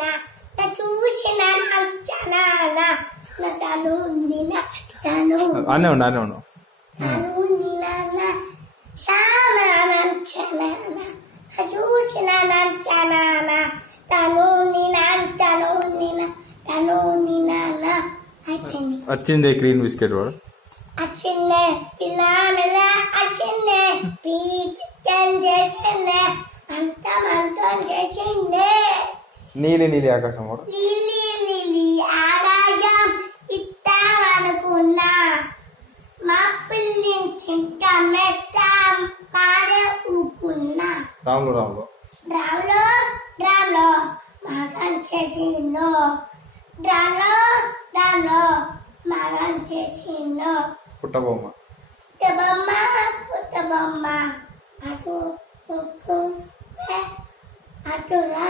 నా నా చూసిన నచ్చనానా నా తను నిన్న తను అనే ఉండు తను నిన్న శ్యామ నచ్చనానా నా చూసిన నచ్చనానా తను నిన్న అయిపోయింది. వచ్చింది గ్రీన్ బిస్కెట్ వాడు అచ్చిందే పిల్లల అచ్చిందే పీపిచ్చం చేసిందే అంతం చేసిందే నీలి ఆకాశం వాడు లిలి ఆకాశం ఇస్తామనుకున్నా మా పిల్లి చింత మెత్త పాడ ఊకున్నా రాములు డ్రామ్లో మగం చేసిందో డ్రామ్లో మగం చేసిందో పుట్టబొమ్మ అటు అటురా